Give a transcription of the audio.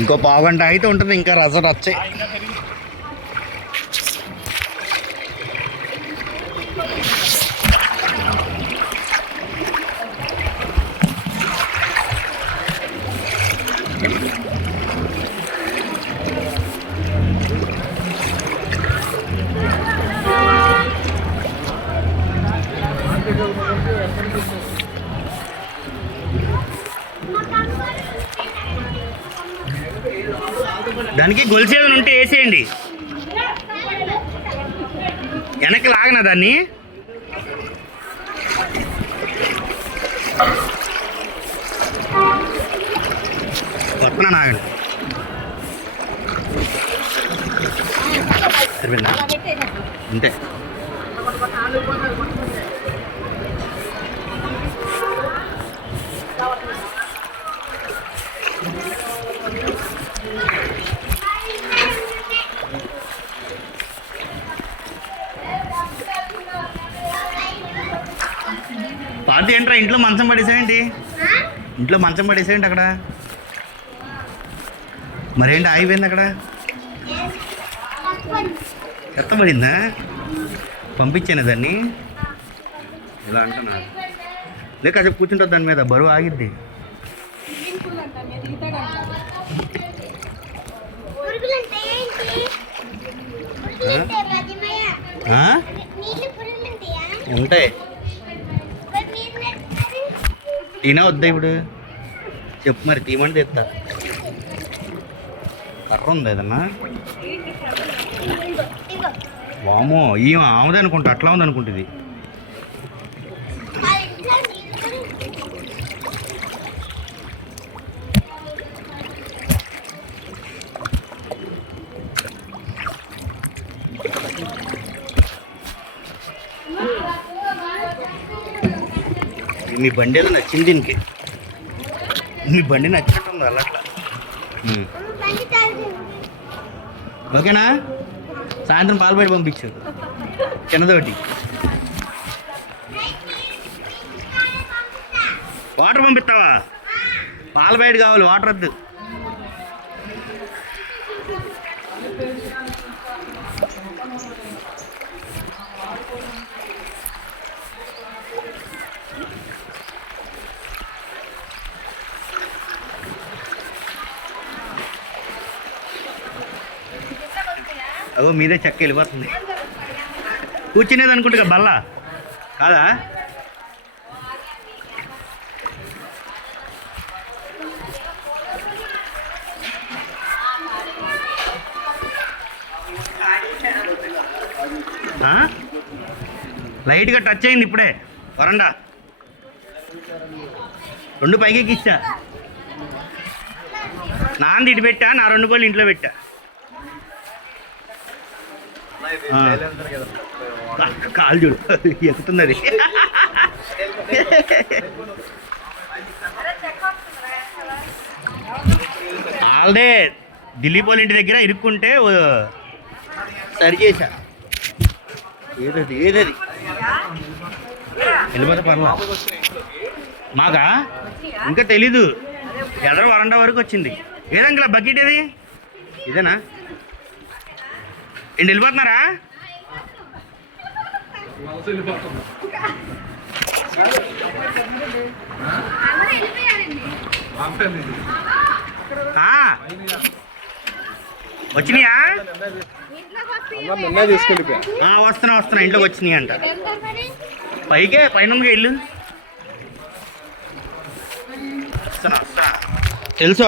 ఇంకో పావుగంట అయితే ఉంటుంది ఇంకా రసం వచ్చే. దానికి గొలుసేలు ఉంటే వేసేయండి. వెనక్కి లాగనా దాన్ని. కొత్తనా నాగండి సరిపోయిందా అంతే. పార్టీ ఏంట్రా ఇంట్లో మంచం పడేసావేంటి? ఇంట్లో మంచం పడేసావేంటి అక్కడ? మరేంటి ఆగిపోయింది అక్కడ? ఎత్తబడిందా? పంపించాను దాన్ని ఇలా అంటున్నా. లేక కాసేపు కూర్చుంటుంది దాని మీద, బరువు ఆగిద్ది. ఉంటాయి. తినా వద్దా ఇప్పుడు? చెప్పు మరి, తీయమంటే తెస్తా. కర్ర ఉంది ఏదన్నా? వామో, ఈ ఆమెది అనుకుంటా, అట్లా ఉంది అనుకుంటుంది. మీ బండి ఏదో నచ్చింది దీనికి. మీ బండి నచ్చినట్టుంది అలా అట్లా. ఓకేనా? సాయంత్రం పాలు బయట పంపించు చిన్నదోటి. వాటర్ పంపిస్తావా? పాలు బయట కావాలి, వాటర్ వద్దు. అగో మీదే చెక్క వెళ్ళిపోతుంది. కూర్చునేది అనుకుంటా బల్ల కాదా? లైట్గా టచ్ అయింది ఇప్పుడే వరండా. 2 పైకి ఇచ్చా. నాంది ఇటు పెట్టా, నా 2 పళ్ళు ఇంట్లో పెట్టా. కాలు చూడు ఎక్కుతుంది అది. ఆల్డే దిలీప్ వాళ్ళ ఇంటి దగ్గర ఇరుక్కుంటే సరి చేశా. ఏదది వెళ్ళిపోతే పర్లా. మాకా ఇంకా తెలీదు. ఎదర వరండా వరకు వచ్చింది. ఏదంగా బకెట్ ఏది? ఇదేనా? ఏంటి వెళ్ళిపోతున్నారా? వచ్చినాయా? వస్తున్నా ఇంట్లోకి వచ్చినాయి అంట. పైకే పైన ఇల్లు తెలుసు.